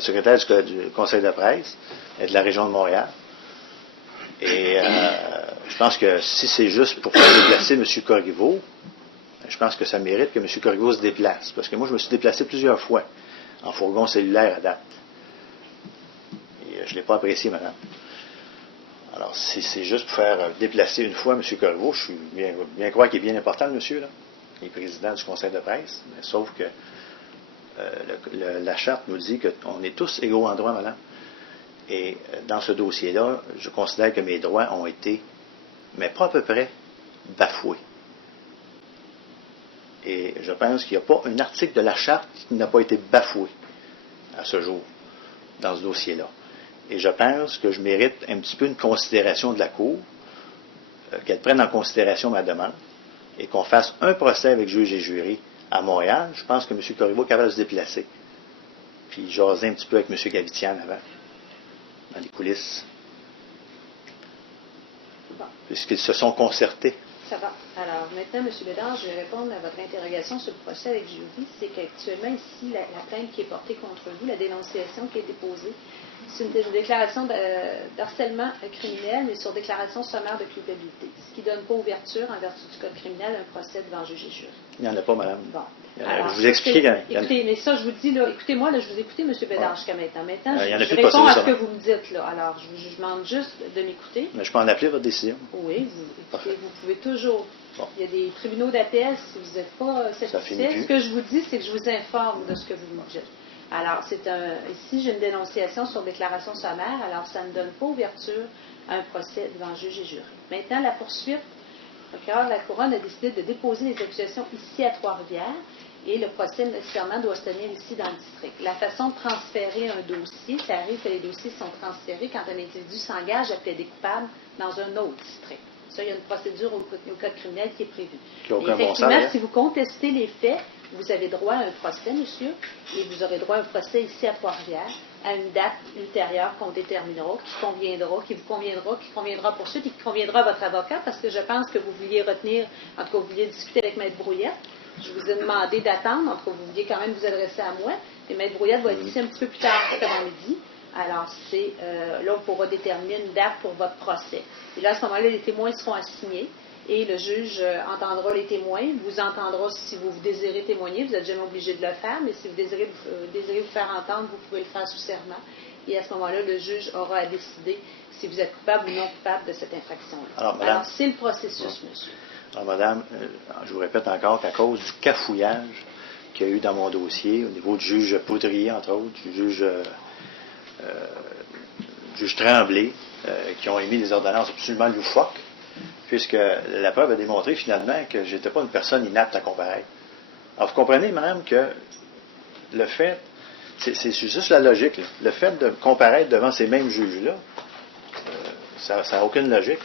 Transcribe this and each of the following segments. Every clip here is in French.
secrétaire du Conseil de presse et de la région de Montréal. Et je pense que si c'est juste pour faire déplacer M. Corriveau, je pense que ça mérite que M. Corriveau se déplace. Parce que moi, je me suis déplacé plusieurs fois en fourgon cellulaire à date. Et je ne l'ai pas apprécié, madame. Alors, si c'est juste pour faire déplacer une fois M. Corriveau, je suis bien croire qu'il est bien important, le monsieur, là. Il est président du Conseil de presse. Mais sauf que la charte nous dit qu'on est tous égaux en droit, madame. Et dans ce dossier-là, je considère que mes droits ont été, mais pas à peu près, bafoués. Et je pense qu'il n'y a pas un article de la charte qui n'a pas été bafoué à ce jour dans ce dossier-là. Et je pense que je mérite un petit peu une considération de la Cour, qu'elle prenne en considération ma demande, et qu'on fasse un procès avec juge et jury à Montréal. Je pense que M. Corriveau est capable de se déplacer. Puis jaser un petit peu avec M. Gavitian avant, dans les coulisses. Bon. Puisqu'ils se sont concertés. Ça va. Alors, maintenant, M. Bédard, je vais répondre à votre interrogation sur le procès avec jury. C'est qu'actuellement, ici, la plainte qui est portée contre vous, la dénonciation qui est déposée, c'est une déclaration d'harcèlement criminel, mais sur déclaration sommaire de culpabilité. Ce qui ne donne pas ouverture, en vertu du Code criminel, un procès devant juge et jury. Il n'y en a pas, madame. Bon. Alors, je vous explique. Écoutez, mais ça, je vous dis, là, écoutez-moi, là, je vous ai écouté, M. Bédard, jusqu'à maintenant. Maintenant, je réponds à ce que vous me dites, là. Alors, je vous demande juste de m'écouter. Mais je peux en appeler votre décision. Oui, vous pouvez toujours. Bon. Il y a des tribunaux d'appel si vous n'êtes pas satisfait. Ce que je vous dis, c'est que je vous informe de ce que vous me dites. Alors, ici, j'ai une dénonciation sur déclaration sommaire, alors ça ne donne pas ouverture à un procès devant juge et jury. Maintenant, la poursuite, le procureur de la Couronne a décidé de déposer les accusations ici à Trois-Rivières et le procès nécessairement doit se tenir ici dans le district. La façon de transférer un dossier, ça arrive que les dossiers sont transférés quand un individu s'engage à plaider coupable dans un autre district. Ça, il y a une procédure au Code criminel qui est prévue. Effectivement, si vous contestez les faits, vous avez droit à un procès, monsieur, et vous aurez droit à un procès ici à Trois-Rivières, à une date ultérieure qu'on déterminera, qui conviendra pour ceux, et qui conviendra à votre avocat, parce que je pense que vous vouliez retenir, en tout cas, vous vouliez discuter avec Maître Brouillette. Je vous ai demandé d'attendre, en tout cas, vous vouliez quand même vous adresser à moi, et Maître Brouillette va être ici un petit peu plus tard cet avant-midi. Alors, là, on pourra déterminer une date pour votre procès. Et là, à ce moment-là, les témoins seront assignés. Et le juge entendra les témoins, vous entendra si vous désirez témoigner, vous n'êtes jamais obligé de le faire, mais si vous désirez vous faire entendre, vous pouvez le faire sous serment. Et à ce moment-là, le juge aura à décider si vous êtes coupable ou non coupable de cette infraction-là. Alors, c'est le processus, monsieur. Alors, madame, je vous répète encore qu'à cause du cafouillage qu'il y a eu dans mon dossier, au niveau du juge Poudrier, entre autres, du juge Tremblay, qui ont émis des ordonnances absolument loufoques, puisque la preuve a démontré finalement que je n'étais pas une personne inapte à comparaître. Alors, vous comprenez, madame, que le fait, c'est juste la logique, là. Le fait de comparaître devant ces mêmes juges-là, ça n'a aucune logique.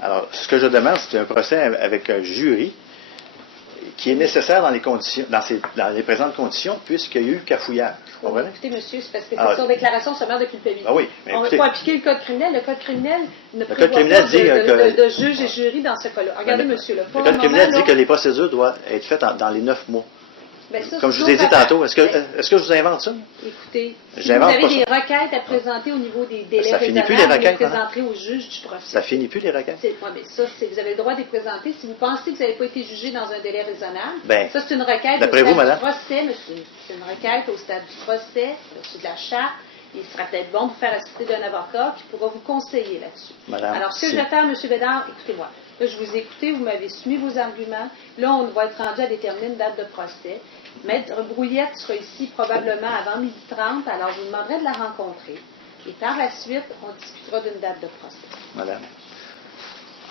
Alors, ce que je demande, c'est un procès avec un jury qui est nécessaire dans les conditions, dans les présentes conditions, puisqu'il y a eu cafouillage. Vous comprenez? Écoutez, monsieur, c'est parce que c'est sur déclaration sommaire de culpabilité. Ah oui, on ne va pas appliquer le Code criminel. Le Code criminel ne prévoit pas de juge et jury dans ce cas-là. Regardez, monsieur, le Code criminel dit que les procédures doivent être faites dans les 9 mois. Ben ça, comme je vous ai dit tantôt, est-ce que je vous invente ça? Écoutez, si vous avez des requêtes à présenter au niveau des délais raisonnables, vous les présenterez au juge du procès. Ça finit plus les requêtes? Oui, mais ça, vous avez le droit de les présenter. Si vous pensez que vous n'avez pas été jugé dans un délai raisonnable, ça, c'est une requête au stade du procès, monsieur. C'est une requête au stade du procès, au-dessus de la charte. Il sera peut-être bon de vous faire assister d'un avocat qui pourra vous conseiller là-dessus. Alors, ce que je vais faire, M. Bédard, écoutez-moi. Là, je vous ai écouté, vous m'avez soumis vos arguments. Là, on va être rendu à déterminer une date de procès. Maître Brouillette sera ici probablement avant 12h30, alors je vous demanderai de la rencontrer. Et par la suite, on discutera d'une date de procès. Madame,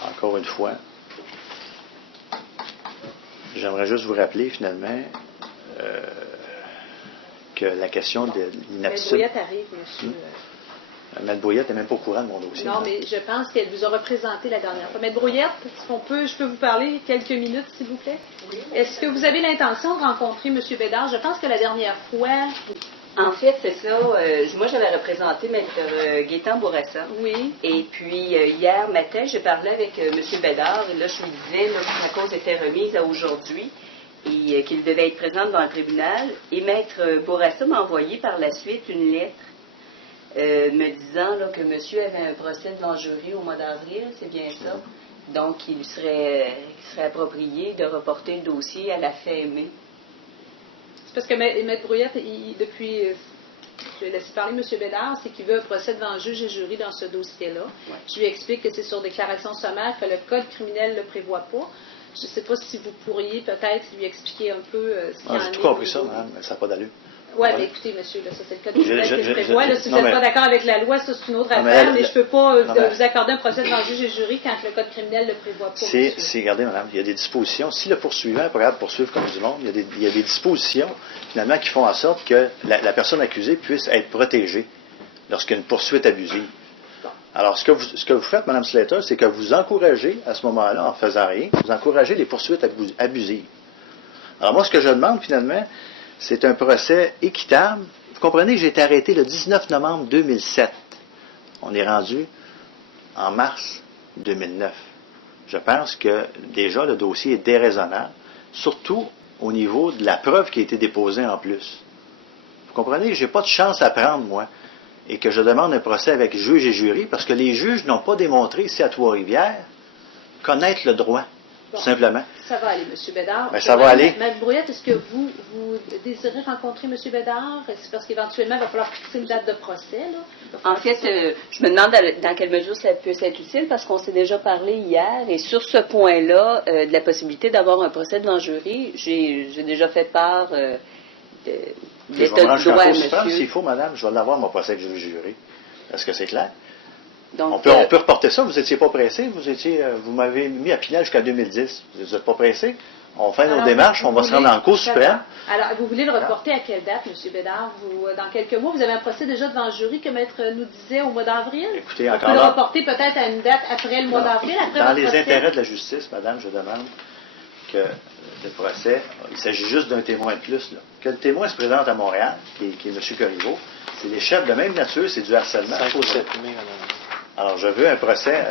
encore une fois, j'aimerais juste vous rappeler finalement que la question de l'inaptitude... Maître Brouillette arrive, monsieur. Maître Brouillette n'est même pas au courant de mon dossier. Non, mais je pense qu'elle vous aura présenté la dernière fois. Maître Brouillette, je peux vous parler quelques minutes, s'il vous plaît? Oui. Est-ce que vous avez l'intention de rencontrer M. Bédard? Je pense que la dernière fois... En fait, c'est ça. Moi, j'avais représenté Maître Gaétan Bourassa. Oui. Et puis, hier matin, j'ai parlé avec M. Bédard. Et là, je lui disais que la cause était remise à aujourd'hui. et qu'il devait être présent devant le tribunal. Et Maître Bourassa m'a envoyé par la suite une lettre me disant là, que monsieur avait un procès devant le jury au mois d'avril, c'est bien ça. Donc, il serait approprié de reporter le dossier à la fin mai. C'est parce que Maître Brouillette, depuis, je vais laisser parler M. Bédard, c'est qu'il veut un procès devant le juge et jury dans ce dossier-là. Ouais. Je lui explique que c'est sur déclaration sommaire, que le code criminel ne le prévoit pas. Je ne sais pas si vous pourriez peut-être lui expliquer un peu ce qu'il y en a. J'ai tout compris ça, madame, mais ça n'a pas d'allure. Oui, mais écoutez, monsieur, là, ça c'est le code criminel qui le prévoit. Là, si vous n'êtes pas d'accord avec la loi, ça c'est une autre affaire, mais je ne peux pas vous accorder un procès devant le juge et jury quand le code criminel ne le prévoit pas. Regardez, madame, il y a des dispositions. Si le poursuivant est prêt à poursuivre comme du monde, il y a des dispositions, finalement, qui font en sorte que la personne accusée puisse être protégée lorsqu'il y a une poursuite abusive. Alors, ce que vous faites, Mme Slater, c'est que vous encouragez, à ce moment-là, en faisant rien, vous encouragez les poursuites abusives. Alors, moi, ce que je demande, finalement, c'est un procès équitable. Vous comprenez que j'ai été arrêté le 19 novembre 2007. On est rendu en mars 2009. Je pense que déjà le dossier est déraisonnable, surtout au niveau de la preuve qui a été déposée en plus. Vous comprenez que je n'ai pas de chance à prendre, moi, et que je demande un procès avec juge et jury, parce que les juges n'ont pas démontré ici à Trois-Rivières connaître le droit. Bon, tout simplement. Ça va aller, M. Bédard. Ben, ça va aller. Mme Brouillette, est-ce que vous désirez rencontrer M. Bédard? C'est parce qu'éventuellement, il va falloir fixer une date de procès, là? En fait, je me demande dans quelle mesure ça peut être utile, parce qu'on s'est déjà parlé hier, et sur ce point-là, de la possibilité d'avoir un procès devant le jury, j'ai déjà fait part d'état de droit à monsieur. S'il faut, madame, je vais l'avoir, mon procès avec le jury. Est-ce que c'est clair? Donc, on peut reporter ça. Vous n'étiez pas pressé. Vous m'avez mis à Pinel jusqu'à 2010. Vous n'êtes pas pressé. On fait nos démarches. On va se rendre en Cour suprême. Alors, vous voulez le reporter à quelle date, M. Bédard? Dans quelques mois, vous avez un procès déjà devant le jury que Maître nous disait au mois d'avril? Écoutez, encore le reporter peut-être à une date après le mois d'avril? Dans les intérêts de la justice, madame, je demande que le procès, il s'agit juste d'un témoin de plus. Là. Que le témoin se présente à Montréal, qui est M. Corriveau. C'est des chefs de même nature, c'est du harcèlement. 5 ou 7 mai, madame. Alors, je veux un procès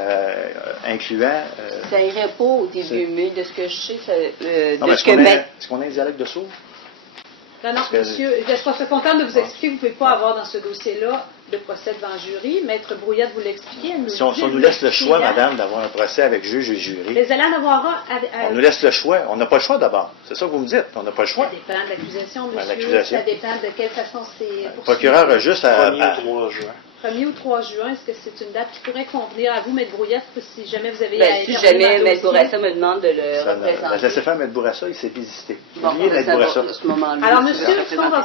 incluant... ça irait pas au début mai, de ce que je sais. Est-ce qu'on a un dialogue de sourds? Non, monsieur, je suis contente de vous expliquer que vous ne pouvez pas avoir dans ce dossier-là de procès devant le jury. Maître Brouillette vous l'expliquait. Si on nous laisse le choix, madame, d'avoir un procès avec juge et jury... Mais vous allez en avoir un... On nous laisse le choix. On n'a pas le choix d'abord. C'est ça que vous me dites. On n'a pas le choix. Ça dépend de l'accusation, monsieur. Ça dépend de quelle façon c'est poursuivi. Le procureur a juste à... 1er ou 3 juin. 1er ou 3 juin, est-ce que c'est une date qui pourrait convenir à vous, Maître Brouillette, si jamais vous avez... si jamais Maître Bourassa me demande de le représenter. Laissez faire Maître Bourassa, il s'est visité. Bon, ce moment-là. Alors, monsieur, ce qu'on va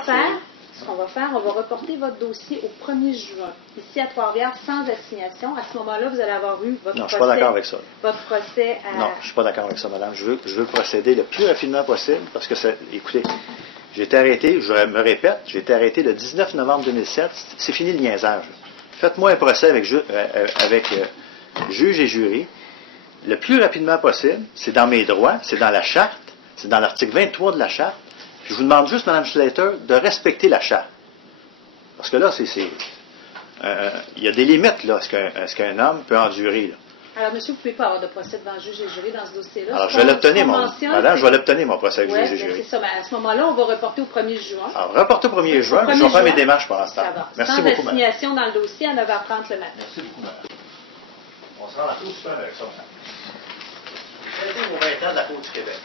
faire, on va reporter votre dossier au 1er juin, ici à Trois-Rivières, sans assignation. À ce moment-là, vous allez avoir eu votre procès. Non, je ne suis pas d'accord avec ça. Votre procès à... Non, je ne suis pas d'accord avec ça, madame. Je veux procéder le plus rapidement possible, parce que, écoutez, j'ai été arrêté, je me répète, j'ai été arrêté le 19 novembre 2007. C'est fini le niaisage. Faites-moi un procès avec juge et jury le plus rapidement possible. C'est dans mes droits, c'est dans la charte, c'est dans l'article 23 de la charte. Puis je vous demande juste, Mme Slater, de respecter la charte. Parce que là, il y a des limites là, à ce qu'un homme peut endurer. Là. Alors, monsieur, vous ne pouvez pas avoir de procès devant juge et jury dans ce dossier-là. Alors, je vais l'obtenir, mon procès avec juge et jury. C'est ça. Mais à ce moment-là, on va reporter au 1er juin. Alors, reporter au 1er juin, mais je vais faire mes démarches pour l'instant. Merci beaucoup, madame. Sans assignation dans le dossier à 9h30 le matin. Merci beaucoup, madame. On se rend à la Cour suprême avec ça, madame. Vous avez vos 20 ans de la Cour du Québec.